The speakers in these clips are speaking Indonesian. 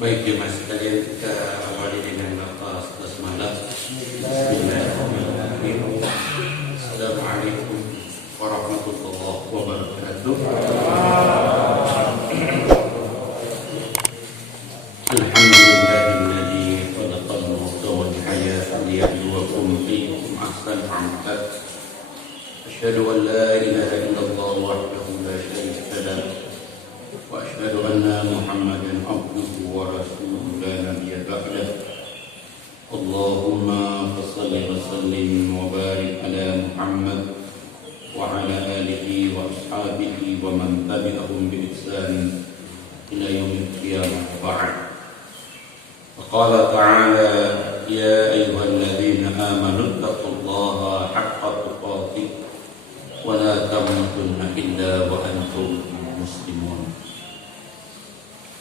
Baik jemaah sekalian, kita awali dengan lafaz basmalah. Bismillahirrahmanirrahim. Assalamualaikum warahmatullahi wabarakatuh. Alhamdulillahilladzi khalaqal mauta wal hayata liyabluwakum ayyukum ahsanu amala. Asyhadu an la ilaha illallah wahdahu la syarika lahu wa asyhadu anna Muhammadan abduhu wa rasuluhu la nabiyya ba'dah. Allahumma shalli wa sallim wa barik ala Muhammad wa ala alihi wa ashabihi wa man tabi'ahum bi ihsan ila yaumil qiyamah. Ba'd. Qala ta'ala ya ayyuhalladzina amanu taqullaha haqqa tuqatih wa la tamutunna illa wa antum muslimun.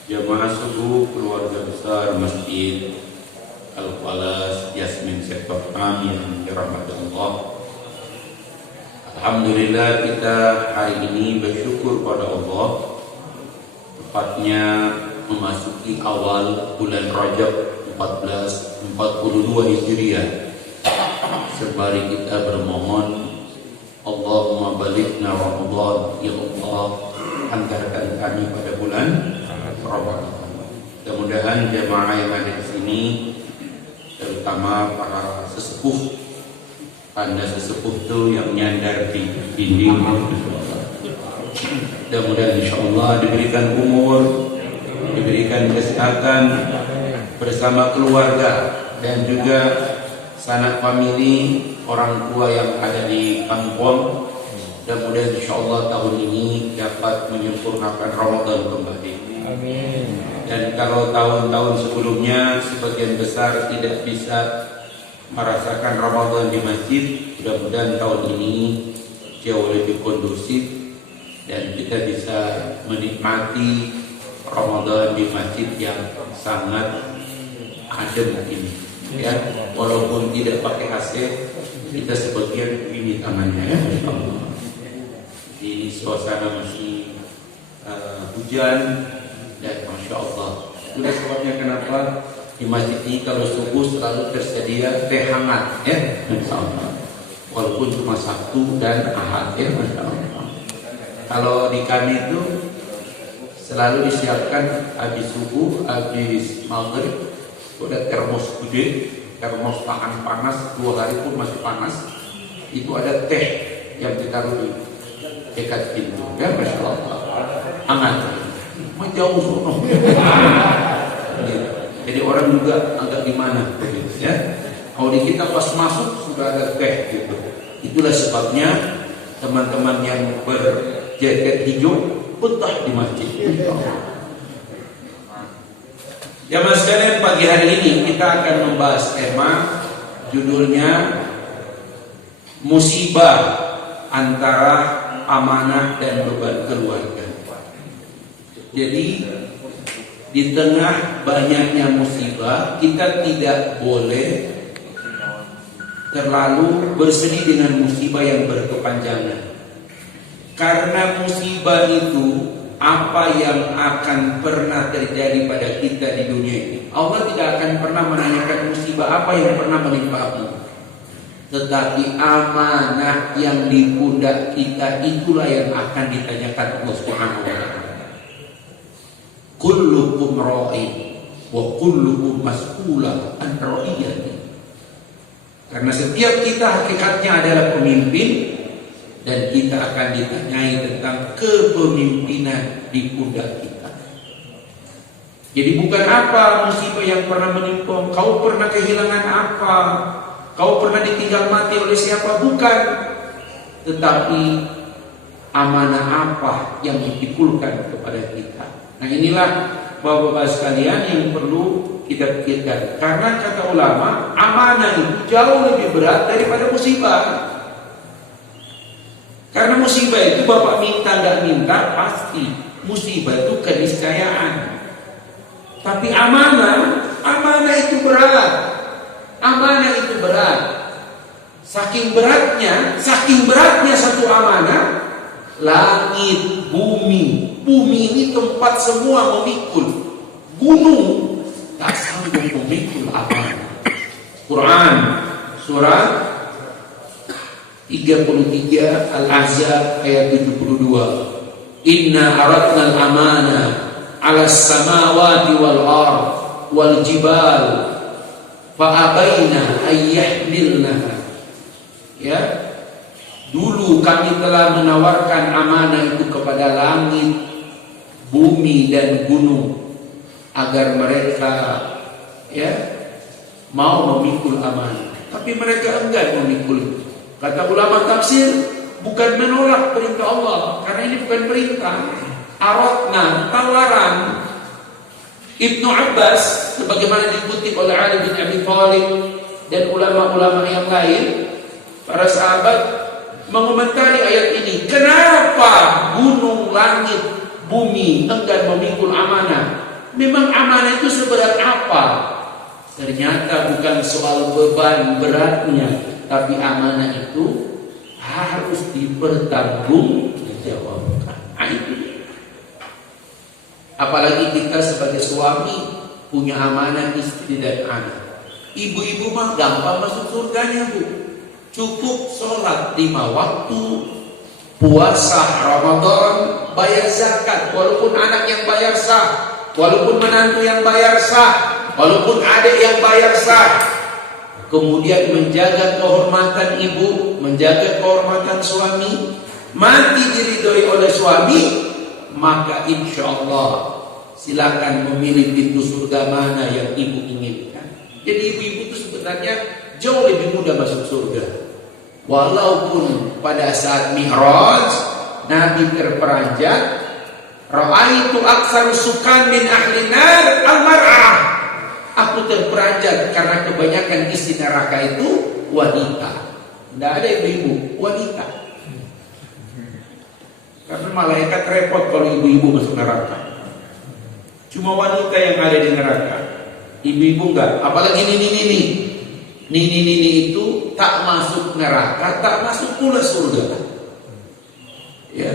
Jamaah subuh keluarga besar Masjid Al-Falas Yasmin Sektor Am yang dirahmati Allah. Alhamdulillah kita hari ini bersyukur pada Allah, tepatnya memasuki awal bulan Rajab 1442 Hijriah. Sembari kita bermohon, Allahumma balighna Ramadan, ya Allah, hantarkan kami pada bulan Ramadan. Mudah-mudahan jemaah yang ada di sini, terutama para sesepuh, anda sesepuh itu yang nyandar di dinding, mudah-mudahan insyaallah diberikan umur, diberikan kesehatan bersama keluarga dan juga sanak famili, orang tua yang ada di kampung. Mudah-mudahan insyaallah tahun ini dapat menyempurnakan Ramadan kembali. Amin. Dan kalau tahun-tahun sebelumnya sebagian besar tidak bisa merasakan Ramadan di masjid, mudah-mudahan tahun ini jauh lebih kondusif dan kita bisa menikmati Ramadan di masjid yang sangat adem ini. Ya, walaupun tidak pakai AC, kita sebagian begini tangannya ya. Di suasana masih hujan. Dan Masya Allah, sudah sebabnya kenapa di masjid ini kalau subuh selalu tersedia teh hangat, ya, Masya Allah. Walaupun cuma Sabtu dan Ahad, ya, Masya Allah. Kalau di kami itu selalu disiapkan habis subuh, habis maghrib, ada termos gede, termos tahan panas 2 hari pun masih panas. Itu ada teh yang ditaruh di dekat pintu, ya, Masya Allah, hangat. Jauh sono. Jadi orang juga agak gimana, ya. Kalau di kita pas masuk sudah ada teh gitu. Itulah sebabnya teman-teman yang berjaket hijau betah di masjid. Ya mas sekalian, pagi hari ini kita akan membahas tema judulnya musibah antara amanah dan beban keluarga. Jadi di tengah banyaknya musibah, kita tidak boleh terlalu bersedih dengan musibah yang berkepanjangan. Karena musibah itu apa yang akan pernah terjadi pada kita di dunia ini. Allah tidak akan pernah menanyakan musibah apa yang pernah menimpamu. Tetapi amanah yang di pundak kita itulah yang akan ditanyakan Allah Subhanahu wa taala. Kullukum ra'in wa kullukum mas'ulan an ra'iyati. Karena setiap kita hakikatnya adalah pemimpin dan kita akan ditanyai tentang kepemimpinan di pundak kita. Jadi bukan apa musibah yang pernah menimpa, kau pernah kehilangan apa, kau pernah ditinggal mati oleh siapa, bukan. Tetapi amanah apa yang dipikulkan kepada kita. Nah inilah bapak-bapak sekalian yang perlu kita pikirkan. Karena kata ulama, amanah itu jauh lebih berat daripada musibah. Karena musibah itu bapak minta nggak minta pasti. Musibah itu keniscayaan. Tapi amanah itu berat. Amanah itu berat. Saking beratnya satu amanah, langit, bumi ini tempat semua memikul. Gunung tak sanggup memikul amanah. Quran surah 33 Al-Ahzab ayat 72. Inna aradna al-amana 'ala as-samawati wal ard wal jibal fa abaina ay yahmilnaha. Ya, dulu kami telah menawarkan amanah itu kepada langit, bumi dan gunung agar mereka mau memikul amanah, tapi mereka enggan memikul. Kata ulama tafsir, bukan menolak perintah Allah, karena ini bukan perintah. Aradna, tawaran. Ibnu Abbas sebagaimana dikutip oleh Ali bin Abi Thalib dan ulama-ulama yang lain, para sahabat mengomentari ayat ini. Kenapa gunung, langit, bumi enggan memikul amanah? Memang amanah itu seberat apa? Ternyata bukan soal beban beratnya, tapi amanah itu harus dipertanggungjawabkan. Itu. Apalagi kita sebagai suami punya amanah istri dan anak. Ibu-ibu mah gampang masuk surganya, Bu. Cukup sholat 5 waktu, puasa Ramadan, bayar zakat. Walaupun anak yang bayar sah, walaupun menantu yang bayar sah, walaupun adik yang bayar sah. Kemudian menjaga kehormatan ibu, menjaga kehormatan suami, mati diridhoi oleh suami, maka insya Allah silakan memilih pintu surga mana yang ibu inginkan. Jadi ibu-ibu itu sebenarnya jauh lebih mudah masuk surga. Walaupun pada saat Mi'raj Nabi terperanjat, ra'aitu aktsar sukan min ahli nar al-mar'ah. Aku terperanjat karena kebanyakan isi neraka itu wanita. Tidak ada ibu-ibu, wanita. Karena malaikat repot kalau ibu-ibu masuk neraka. Cuma wanita yang ada di neraka. Ibu-ibu enggak. Apalagi nini-nini. Nini-nini itu tak masuk neraka, tak masuk pula surga. Ya,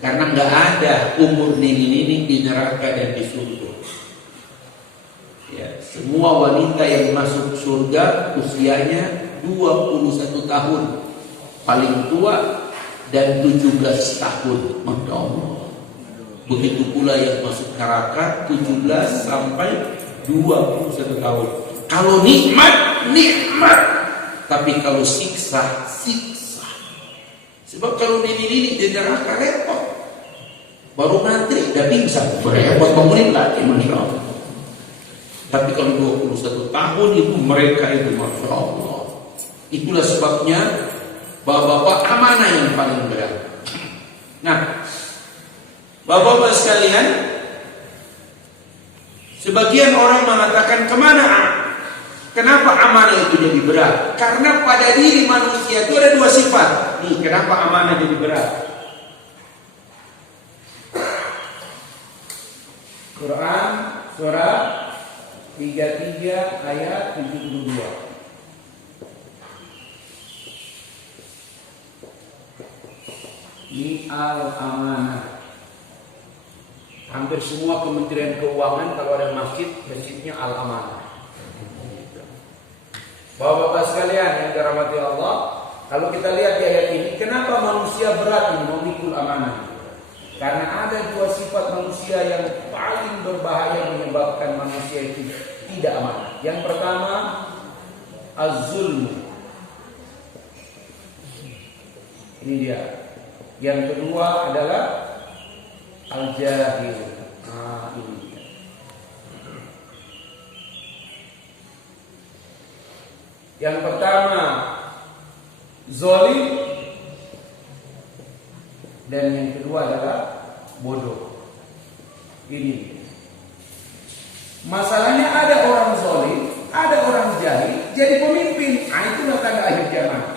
karena enggak ada umur nini-nini di neraka dan di surga. Ya, semua wanita yang masuk surga usianya 21 tahun paling tua dan 17 tahun. Masya Allah. Begitu pula yang masuk neraka 17 sampai 21 tahun. Kalau nikmat, nikmat. Tapi kalau siksa, siksa. Sebab kalau nini-nini di neraka repot. Baru ngantri, udah pingsan. Berepot bangunin lagi, Masya Allah. Tapi kalau 21 tahun itu mereka itu Masya Allah. Itulah sebabnya bapak-bapak amanah yang paling berat. Nah, bapak-bapak sekalian, sebagian orang mengatakan kenapa amanah itu jadi berat? Karena pada diri manusia itu ada 2 sifat. Nih, kenapa amanah jadi berat? Quran surah 33 ayat 72. Ini al-amanah. Hampir semua Kementerian Keuangan kalau ada masjid, masjidnya al-amanah. Bapak-bapak sekalian yang dirahmati Allah, kalau kita lihat di ayat ini, kenapa manusia berat memikul amanah? Karena ada 2 sifat manusia yang paling berbahaya menyebabkan manusia itu tidak amanah. Yang pertama, az-zulm. Ini dia. Yang kedua adalah al-jahil. Ini dia. Yang pertama, zalim. Dan yang kedua adalah bodoh. Ini. Masalahnya ada orang zalim, ada orang jahil jadi pemimpin. Itulah tanda akhir zaman.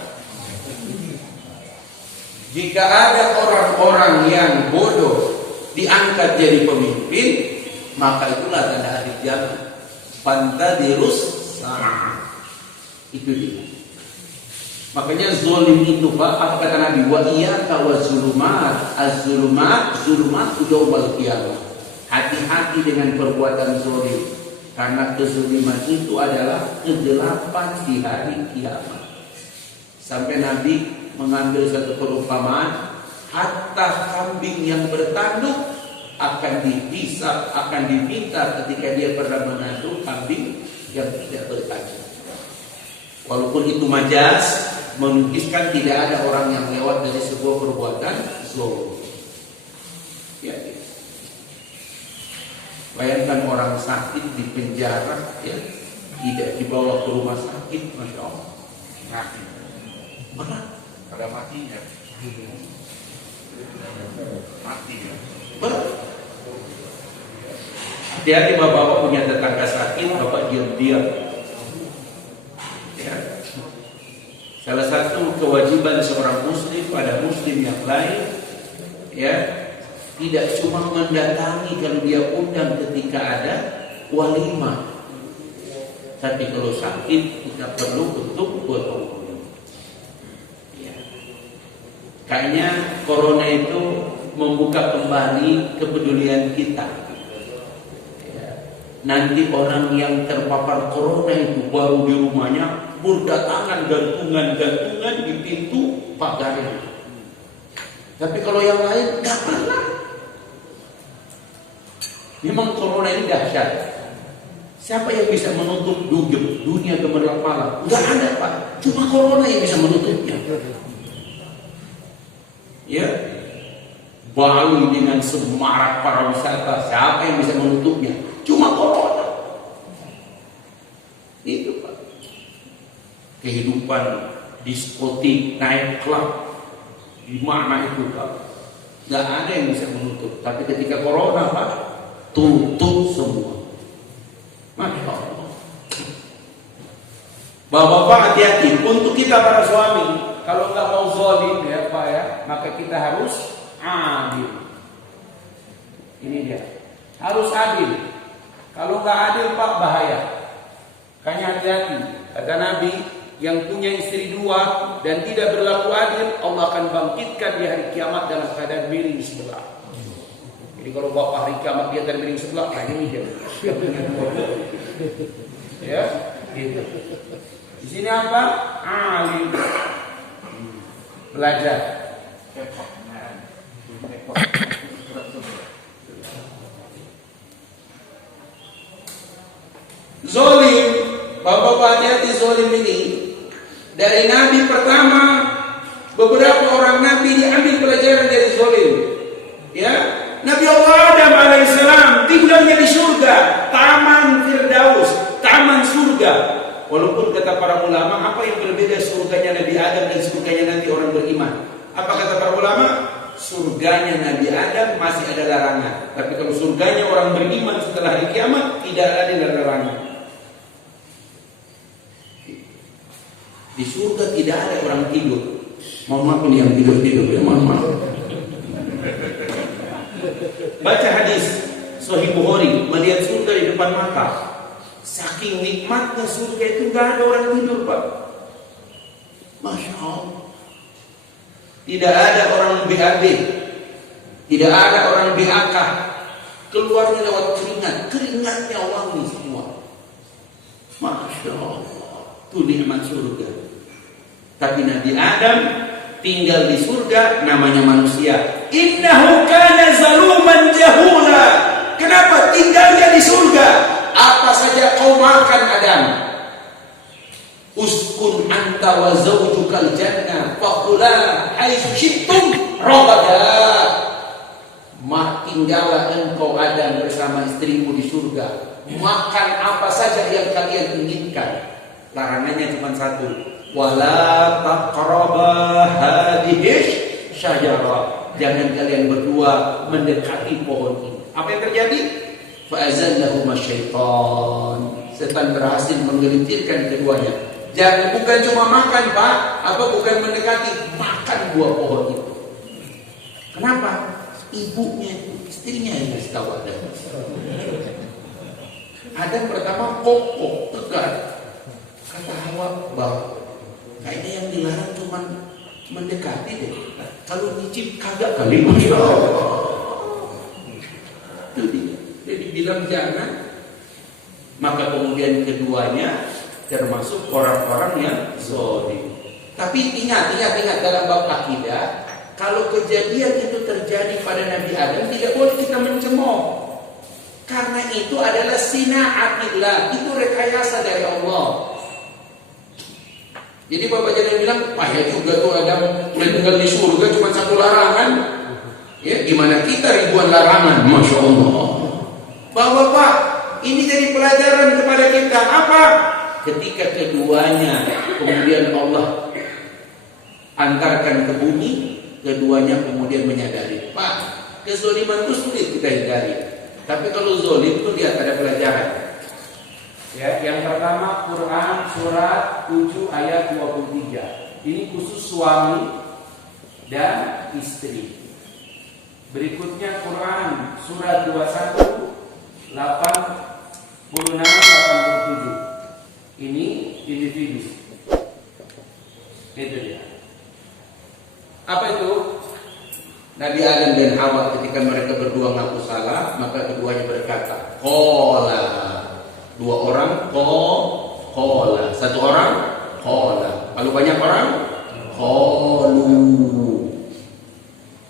Jika ada orang-orang yang bodoh diangkat jadi pemimpin, maka itulah tanda akhir zaman. Fantadirus sa'ah. Itu dia. Makanya zalim itu Pak, apa kata Nabi? Wa iyyaka waz-zulumat. Az-zulumat, zulumat yaumil qiyamah. Hati-hati dengan perbuatan zalim. Karena kezaliman itu adalah kegelapan di hari kiamat. Sampai Nabi mengambil satu perumpamaan, hatta kambing yang bertanduk akan dihisab, akan diminta ketika dia pernah mengandung kambing yang tidak bertanduk. Walaupun itu majas, menunjukkan tidak ada orang yang lewat dari sebuah perbuatan zolim. Ya. Bayangkan orang sakit di penjara, ya, tidak dibawa ke rumah sakit, masya Allah, mati. Berat, ada matinya. Mati, berat. Hati-hati bapak punya tetangga sakit, bapak diam-diam. Ya. Salah satu kewajiban seorang muslim pada muslim yang lain, ya, tidak cuma mendatangi kalau dia undang ketika ada walimah, tapi kalau sakit kita perlu untuk bertemu. Ya. Kayaknya corona itu membuka kembali kepedulian kita. Ya. Nanti orang yang terpapar corona itu baru di rumahnya berdatangan gantungan di pintu pagarnya. Tapi kalau yang lain nggak pernah. Memang corona ini dahsyat. Siapa yang bisa menutup dunia gemerlap malam? Nggak ada, Pak. Cuma corona yang bisa menutupnya. Ya, Bali dengan semarak para wisata, siapa yang bisa menutupnya? Cuma corona. Itu, Pak. Kehidupan diskotik, naik klub, di mana itu, Pak? Nggak ada yang bisa menutup. Tapi ketika corona, Pak, tutup semua. Masya Allah. Bapak-bapak hati-hati. Untuk kita para suami, kalau nggak mau zalim ya Pak ya, maka kita harus adil. Ini dia. Harus adil. Kalau nggak adil Pak, bahaya. Makanya hati-hati. Kata Nabi, yang punya istri dua dan tidak berlaku adil, Allah akan bangkitkan di hari kiamat dalam keadaan miring sebelah. Jadi kalau bapak hari kiamat dia dari miring sebelah, nah ini dia. Ya, gitu. Di sini apa? Alim. Belajar. Zolim, bapak-bapak hati-hati zolim ini. Dari Nabi pertama, beberapa orang Nabi diambil pelajaran dari zolim. Ya. Nabi Allah Adam alaihissalam tinggalnya di surga, taman Firdaus, taman surga. Walaupun kata para ulama, apa yang berbeda surganya Nabi Adam dan surganya nanti orang beriman? Apa kata para ulama? Surganya Nabi Adam masih ada larangan, tapi kalau surganya orang beriman setelah hari kiamat tidak ada larangan. Di surga tidak ada orang tidur. Mohon maaf ini yang tidur-tidur ya, mohon maaf. Baca hadis Sahih Bukhari, melihat surga di depan mata. Saking nikmatnya surga itu nggak ada orang tidur, Pak. Masya Allah. Tidak ada orang BAB, tidak ada orang BAK. Keluarnya lewat keringatnya wangi semua. Masya Allah, itu nikmat surga. Tapi Nabi Adam tinggal di surga, namanya manusia. Innahu kana zaluman jahula. Kenapa tinggalnya di surga? Apa saja kau makan Adam. Uskun anta wa zawjukal jannah faqula haitsu syi'tum ragada. Tinggallah engkau Adam bersama istrimu di surga. Makan apa saja yang kalian inginkan. Larangannya cuma satu. Wala taqraba hadhihi syajarah. Jangan kalian berdua mendekati pohon ini. Apa yang terjadi? Fa'azallahuma syaitan. Setan berhasil menggelincirkan keduanya. Jangan, bukan cuma makan Pak, apa bukan mendekati, makan buah pohon itu. Kenapa? Ibunya, istrinya yang ngasih tahu Adam. Adam pertama kokoh, tegar. Kata Hawa, bahwa kayaknya yang dilarang cuma mendekati deh. Kalau nyicip kagak kali. Jadi bilang jangan. maka kemudian keduanya termasuk orang-orang yang zalim. Tapi ingat dalam bab akidah, kalau kejadian itu terjadi pada Nabi Adam tidak boleh kita mencemooh. Karena itu adalah sina'atillah, itu rekayasa dari Allah. Jadi Bapak jangan bilang, payah juga tuh Adam meninggal di surga cuma satu larangan. Ya, gimana kita ribuan larangan, Masya Allah. Bapak, ini jadi pelajaran kepada kita. Apa? Ketika keduanya kemudian Allah antarkan ke bumi, keduanya kemudian menyadari, Pak, kezaliman itu sulit kita hindari. Tapi kalau zalim itu lihat ada pelajaran. Ya, yang pertama Quran surat 7 ayat 23. Ini khusus suami dan istri. Berikutnya Quran surat 21 86-87. Ini individu. Itu dia. Apa itu? Nabi Adam dan Hawa ketika mereka berdua ngaku salah, maka keduanya berkata, Qala. Dua orang, Qala. Satu orang, Qala. Kalau banyak orang, Qalu.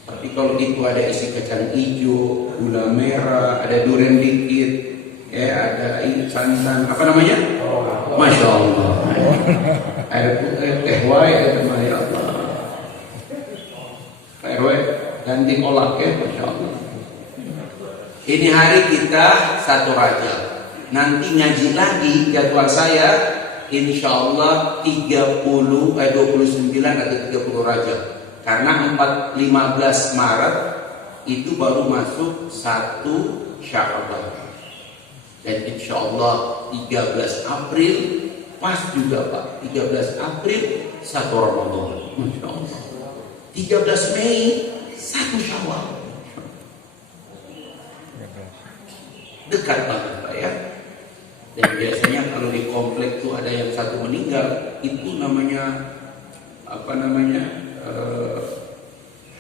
Tapi kalau itu ada isi kacang hijau, gula merah, ada durian dikit, ya ada santan, apa namanya? Masya Allah. Teh wae, ya Allah. Teh wae ganti kolak ya, Masya Allah. Ini hari kita satu Rajab. Nanti ngaji lagi jadwal saya, insya Allah 29 atau 30 Rajab. Karena 15 Maret itu baru masuk 1 Sya'ban. Dan insya Allah 13 April pas juga Pak. 13 April 1 Ramadan. Masya Allah. 13 Mei 1 Syawal. Dekat banget Pak ya. Dan biasanya kalau di komplek itu ada yang satu meninggal, itu namanya apa namanya?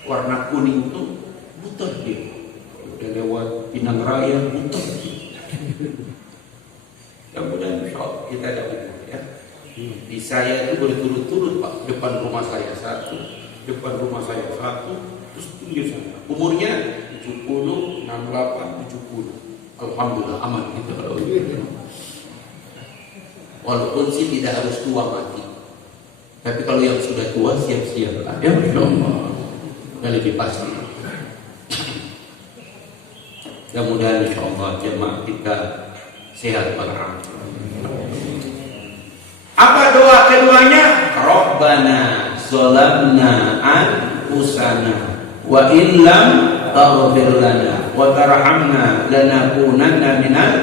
Warna kuning itu buta dia. Udah lewat Pinang Raya buta dia. Mudah-mudahan kita dapat ya. Di saya itu berturut-turut Pak, depan rumah saya satu, depan rumah saya satu, terus pinggir sana. Umurnya 70, 68, 70. Alhamdulillah aman gitu kalau gitu. Walaupun sih tidak harus tua mati. Tapi kalau yang sudah tua siap-siap lah. Ya Masya Allah. Udah lebih pasti. Mudah-mudahan Insya Allah jemaah kita sehat walafiat. Apa doa keduanya? Rabbana zalamna anfusana wa illam taghfir lana wa tarhamna lanakunanna minal.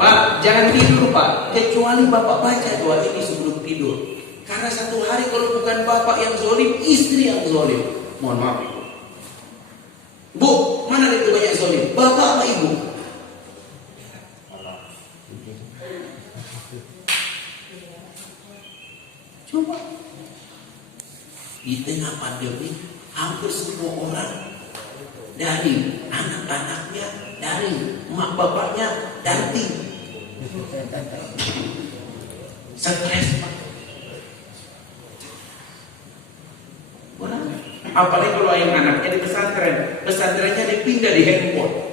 Pak, jangan tidur Pak, kecuali Bapak baca doa ini sebelum tidur. Karena satu hari kalau bukan bapak yang zalim, istri yang zalim. Mohon maaf Ibu. Bu, mana itu banyak zalim? Bapak apa ibu? Coba. Di tengah pandemi, hampir semua orang dari anak-anaknya, dari mak bapaknya, dari stres Pak. Apalagi kalau yang anaknya di pesantren, pesantrennya dipindah di handphone.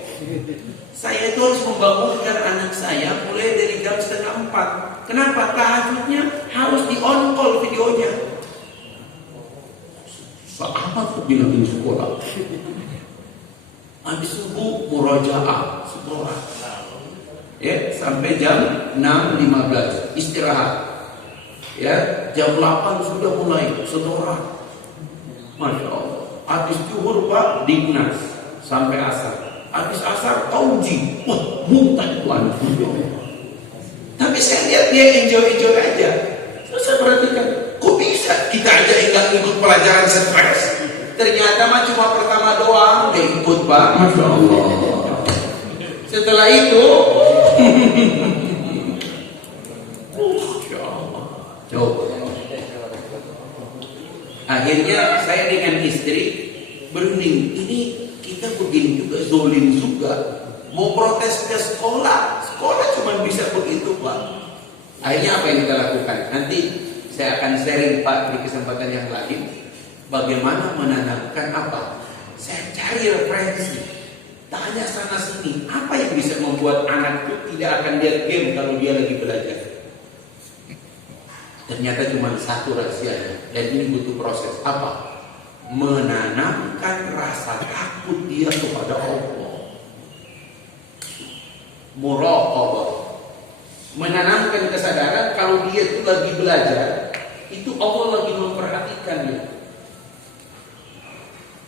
Saya itu harus membangunkan anak saya mulai dari jam 3:30. Kenapa? Tahajudnya harus di on call videonya. Apa tuh bilang di sekolah? Habis subuh murojaah sekolah. Ya, sampai jam 6.15 istirahat. Ya, jam 8 sudah mulai setoran. Masya Allah. Habis zuhur Pak dinas sampai asar. Habis asar tauji. Wah, muntah Tuhan. Tapi saya lihat dia enjoy aja. Terus saya perhatikan, kok bisa kita aja enggak ikut pelajaran stres? Ternyata mah cuma pertama doang dia ikut Pak. Masya Allah. Setelah itu, Masya Allah. Coba. Akhirnya saya dengan istri berunding, ini kita begini juga, zolim juga. Mau protes ke sekolah, sekolah cuma bisa begitu Pak. Akhirnya apa yang kita lakukan? Nanti saya akan sharing Pak di kesempatan yang lain. Bagaimana menanamkan apa? Saya cari referensi, tanya sana sini, apa yang bisa membuat anak itu tidak akan lihat game kalau dia lagi belajar. Ternyata cuma satu rahasianya, dan ini butuh proses. Apa? Menanamkan rasa takut dia kepada Allah. Muraqabah. Menanamkan kesadaran kalau dia itu lagi belajar, itu Allah lagi memperhatikan dia.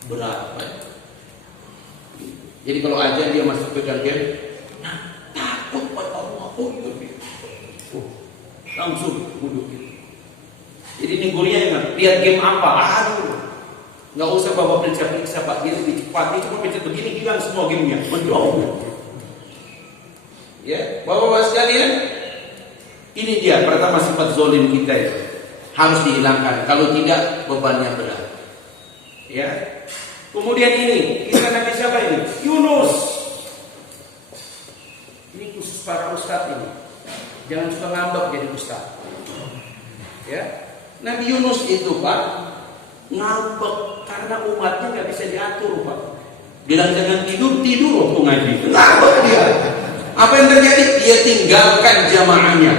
Berapa? Jadi kalau aja dia masuk ke dalam game, nah, takut pada Allah. Langsung duduk. Jadi ini gurunya ingat, lihat game apa? Aduh, nggak usah bawa periksa-periksa Pak, dia lebih cepat. Dia cuma pencet begini, hilang semua gamenya. Mendong. Ya, bapak-bapak sekalian, ini dia pertama sifat zolim kita itu harus dihilangkan. Kalau tidak, bebannya berat. Ya. Kemudian ini, kita nanti siapa ini? Yunus. Ini khusus para ustadz ini. Jangan suka ngambek jadi ustadz. Ya. Nabi Yunus itu Pak ngambek karena umatnya nggak bisa diatur Pak. Bilang jangan tidur, tidur waktu ngaji. Ngambek dia. Apa yang terjadi? Dia tinggalkan jamaahnya.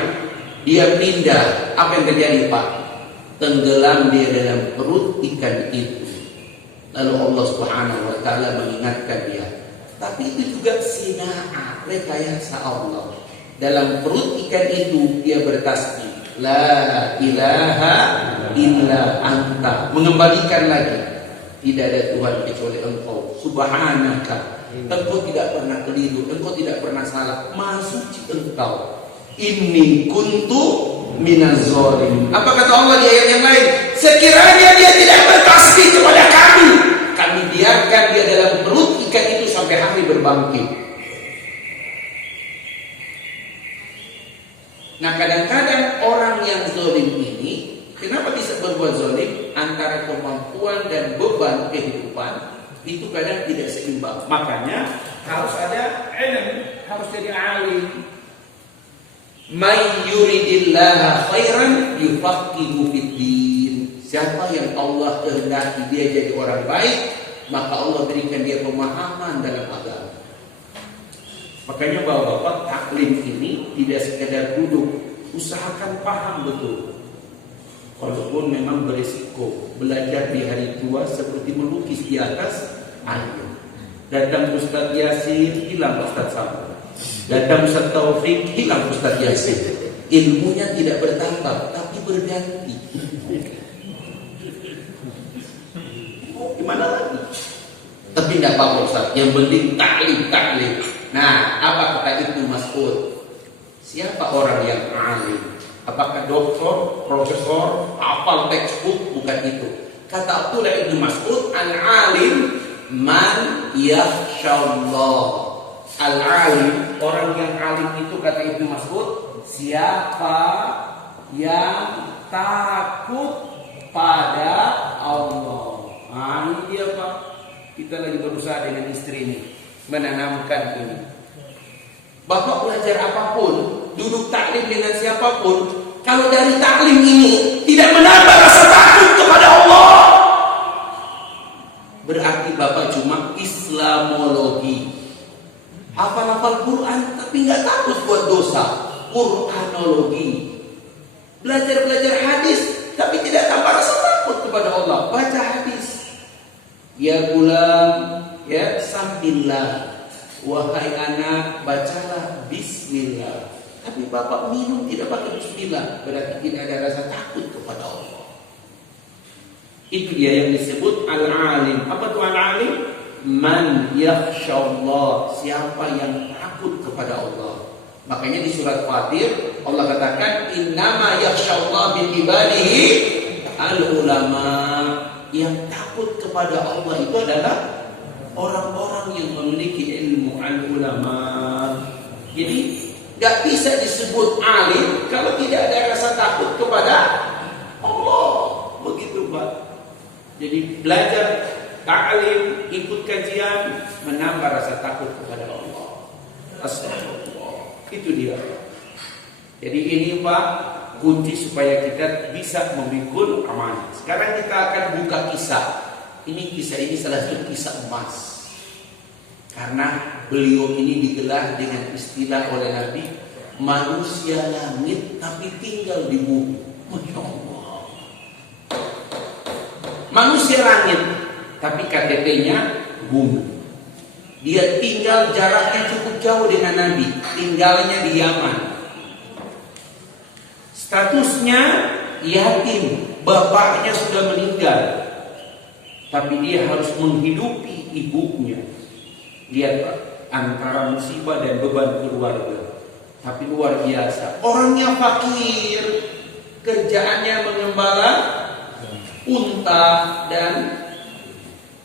Dia pindah. Apa yang terjadi Pak? Tenggelam dia dalam perut ikan itu. Lalu Allah Subhanahu wa taala mengingatkan dia. Tapi itu juga sina'ah, rekayasa Allah. Dalam perut ikan itu dia bertasbih, la ilaha illa anta, mengembalikan lagi, tidak ada Tuhan kecuali Engkau, subhanaka, Engkau tidak pernah keliru, Engkau tidak pernah salah, Maha suci Engkau, inni kuntu minaz zalimin. Apa kata Allah di ayat yang lain? Sekiranya dia tidak bertasbih kepada kami biarkan dia dalam perut ikan itu sampai hari berbangkit. Nah, kadang-kadang orang yang zalim ini kenapa bisa berbuat zalim? Antara kemampuan dan beban kehidupan itu kadang tidak seimbang. Makanya harus ada ilmu, harus jadi alim. May yuridillaha khairan yufaqihu fid-din. Siapa yang Allah kehendaki dia jadi orang baik, maka Allah berikan dia pemahaman dalam agama. Makanya bapak-bapak, taklim ini tidak sekedar duduk, usahakan paham betul. Walaupun memang berisiko, belajar di hari tua seperti melukis di atas air. Datang Ustaz Yasin, hilang Ustaz Sampo. Datang Ustaz Taufik, hilang Ustaz Yasin. Ilmunya tidak bertambah, tapi berganti. Gimana lagi? Tapi tidak apa-apa Ustaz, yang penting taklim. Nah, apa kata Ibnu Mas'ud? Siapa orang yang alim? Apakah doktor, profesor, hafal textbook? Bukan itu. Kata Abdullah Ibnu Mas'ud, al-alim man yakhsyallah. Al-alim, orang yang alim itu kata Ibnu Mas'ud, siapa yang takut pada Allah. Nah, ini dia Pak. Kita lagi berusaha dengan istri ini menanamkan ini. Bapak belajar apapun, duduk taklim dengan siapapun, kalau dari taklim ini tidak menambah rasa takut kepada Allah, berarti Bapak cuma Islamologi. Hafal-hafal Quran tapi nggak takut buat dosa. Quranologi. Belajar hadis tapi tidak tambah rasa takut kepada Allah. Baca hadis. Ya gulam, ya sambillah. Wahai anak, bacalah bismillah. Tapi bapak minum tidak pakai bismillah, berarti tidak ada rasa takut kepada Allah. Itu dia yang disebut al-alim. Apa itu al-alim? Man yakhsyallah, siapa yang takut kepada Allah. Makanya di surat Fatir Allah katakan innama yakhsyallah min ibadihi al-ulama. Yang takut kepada Allah itu adalah orang-orang yang memiliki ilmu al-ulama. Jadi gak bisa disebut alim kalau tidak ada rasa takut kepada Allah. Begitu Pak. Jadi belajar ta'lim, ikut kajian, menambah rasa takut kepada Allah. Astagfirullah. Itu dia. Jadi ini Pak, kunci supaya kita bisa memikul amanah. Sekarang kita akan buka kisah. Ini salah satu kisah emas. Karena beliau ini digelar dengan istilah oleh Nabi, manusia langit tapi tinggal di bumi. Masya Allah. Manusia langit tapi KTP-nya bumi. Dia tinggal jaraknya cukup jauh dengan Nabi, tinggalnya di Yaman. Statusnya yatim, bapaknya sudah meninggal, tapi dia harus menghidupi ibunya. Lihat Pak, antara musibah dan beban keluarga, tapi luar biasa. Orangnya fakir, kerjaannya mengembala unta dan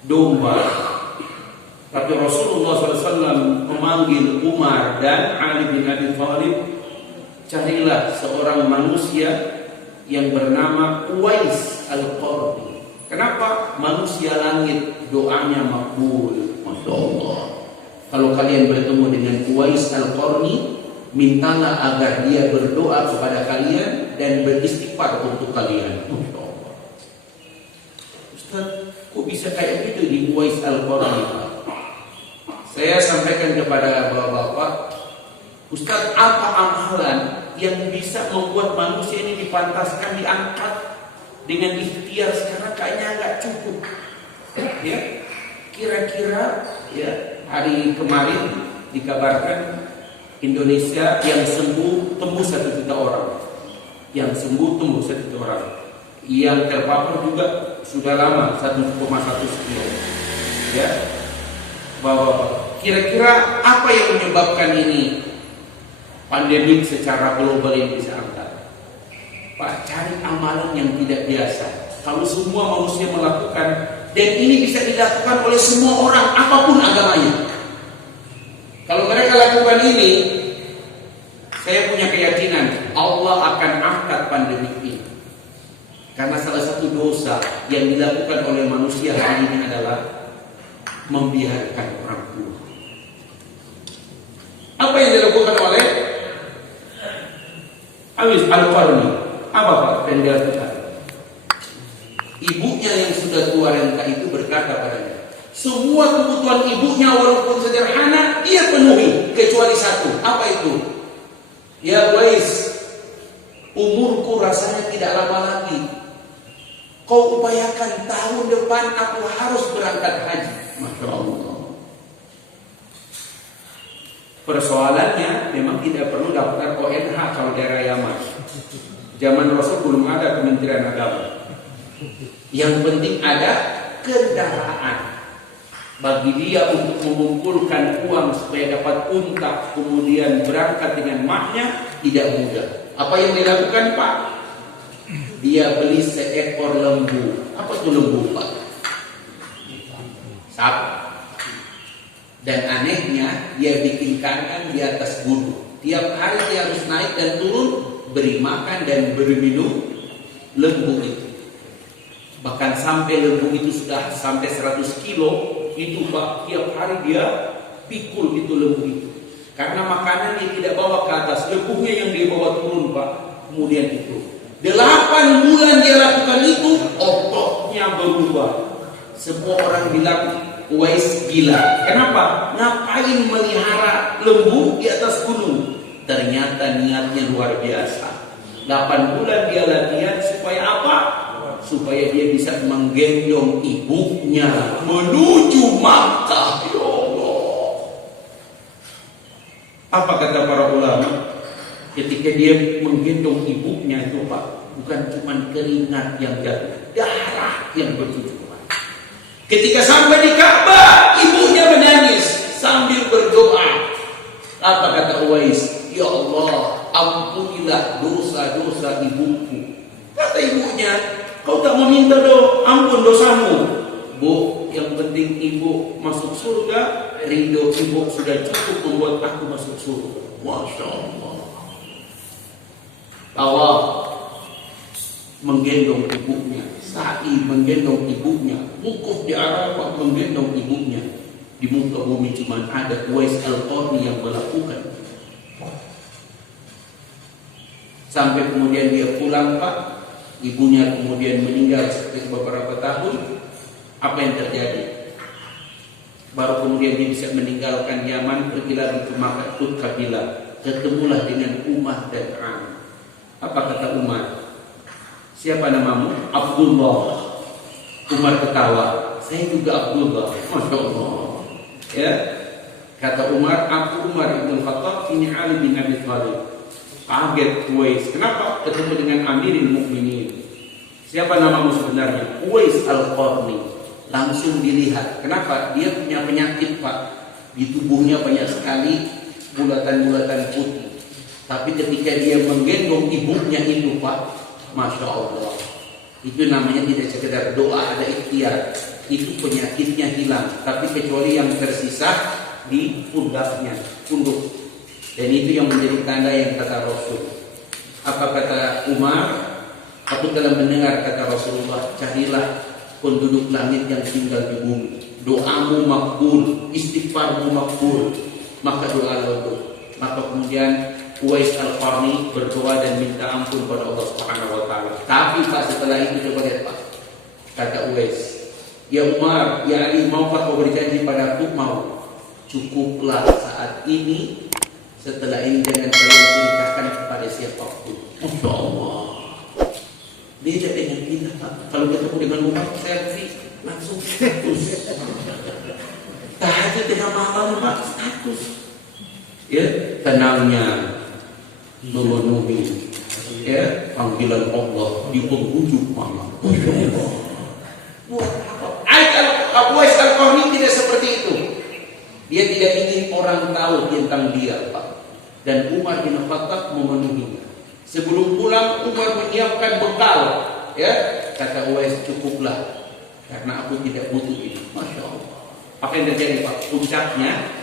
domba. Tapi Rasulullah SAW memanggil Umar dan Ali bin Abi Thalib, carilah seorang manusia yang bernama Uwais Al-Qarni. Kenapa? Manusia langit, doanya makbul. Masya Allah. Kalau kalian bertemu dengan Uwais Al-Qarni, mintalah agar dia berdoa kepada kalian dan beristighfar untuk kalian. Masya Allah. Ustaz, kok bisa kayak gitu di Uwais Al-Qarni? Saya sampaikan kepada bapak-bapak, Ustaz, apa amalan yang bisa membuat manusia ini dipantaskan diangkat dengan ikhtiar? Sekarang kayaknya nggak cukup. Ya, kira-kira ya hari kemarin dikabarkan Indonesia yang sembuh tembus 1 juta orang, yang sembuh tembus 1 juta orang, yang terpapar juga sudah lama 1,1 sekian. Ya, bapak-bapak, kira-kira apa yang menyebabkan ini pandemik secara global ini bisa angkat? Pak, cari amalan yang tidak biasa. Kalau semua manusia melakukan, dan ini bisa dilakukan oleh semua orang, apapun agamanya. Kalau mereka lakukan ini, saya punya keyakinan Allah akan angkat pandemik ini. Karena salah satu dosa yang dilakukan oleh manusia hari ini adalah membiarkan orang tua. Apa yang dilakukan oleh Uwais Al-Qarni? Apa Pak yang dilakukan? Ibunya yang sudah tua renta itu berkata padanya, semua kebutuhan ibunya walaupun sederhana dia penuhi kecuali satu. Apa itu? Ya Uwais, umurku rasanya tidak lama lagi. Kau upayakan tahun depan aku harus berangkat haji. Masya Allah. Persoalannya memang tidak perlu daftar ONH kalau daerah Yaman. Zaman Rasul belum ada Kementerian Agama. Yang penting ada kendaraan. Bagi dia untuk mengumpulkan uang supaya dapat unta kemudian berangkat dengan maknya tidak mudah. Apa yang dilakukan Pak? Dia beli seekor lembu. Apa itu lembu Pak? Sapi. Dan anehnya dia bikin kandang di atas gunung. Tiap hari dia harus naik dan turun, beri makan dan beri minum lembu itu. Bahkan sampai lembu itu sudah sampai 100 kilo, itu Pak, tiap hari dia pikul itu lembu itu. Karena makanan dia tidak bawa ke atas, lembunya yang dia bawa turun Pak. Kemudian itu 8 bulan dia lakukan itu, ototnya berubah. Semua orang bilang Uwais gila. Kenapa? Ngapain melihara lembu di atas gunung? Ternyata niatnya luar biasa. 8 bulan dia latihan supaya apa? Supaya dia bisa menggendong ibunya menuju Makkah. Ya Allah. Apa kata para ulama? Ketika dia menggendong ibunya itu Pak, bukan cuma keringat yang jatuh, darah yang bertujuan. Ketika sampai di Ka'bah, ibunya menangis sambil berdoa. Apa kata Uwais? Ya Allah, ampunilah dosa-dosa ibuku. Kata ibunya, kau tak meminta ampun dosamu. Bu, yang penting ibu masuk surga, ridho ibu sudah cukup membuat aku masuk surga. Masya Allah. Allah menggendong ibunya, Sa'i menggendong ibunya, Wukuf di Arafah menggendong ibunya. Di muka bumi cuma ada Uwais Al-Qarni yang melakukan. Sampai kemudian dia pulang, Pak, ibunya kemudian meninggal sekitar beberapa tahun. Apa yang terjadi? Baru kemudian dia bisa meninggalkan Yaman, pergi lagi ke Makkah Kabilah. Ketemulah dengan Umar dan Am. Apa kata Umar? Siapa namamu? Abdullah. Umar ketawa. Saya juga Abdullah. Masya Allah. Ya, kata Umar, aku Umar ibn Khattab, ini Ali bin Abi Thalib. Kaget Uwais. Kenapa ketemu dengan Amirul Mukminin? Siapa namamu sebenarnya? Uwais Al-Qarni. Langsung dilihat. Kenapa? Dia punya penyakit, Pak. Di tubuhnya banyak sekali bulatan-bulatan putih. Tapi ketika dia menggendong ibunya itu, Pak, Masya Allah, itu namanya tidak sekedar doa, ada ikhtiar. Itu penyakitnya hilang. Tapi kecuali yang tersisa di pundaknya, punduk. Dan itu yang menjadi tanda yang kata Rasul. Apa kata Umar? Aku telah mendengar kata Rasulullah, carilah penduduk langit yang tinggal di bumi. Doamu makbul, istighfarmu makbul, maka doa lalu. Maka kemudian Uwais Al-Qarni berdoa dan minta ampun pada Allah Subhanahu wa taala. Tapi Pak, setelah itu coba lihat, Pak. Kata Uwais, ya Umar, ya Ali, maukah kau berjanji padaku? Mau. Cukuplah saat ini. Setelah ini jangan kalian ceritakan kepada siapapun. Masya Allah. Beda dengan kita, Pak. Kalau ketemu dengan Umar, selfie langsung status. Tahajud tengah malam, Pak, status. Ya, tenangnya memenuhi ya panggilan Allah di penghujung malam. Buat apa? Uwais Al-Qarni tidak seperti itu. Dia tidak ingin orang tahu tentang dia, Pak. Dan Umar bin Khattab memenuhinya. Sebelum pulang, Umar menyiapkan bekal. Ya, kata Uwais, cukuplah, karena aku tidak butuh ini. Masya Allah. Apa yang terjadi, Pak? Puncaknya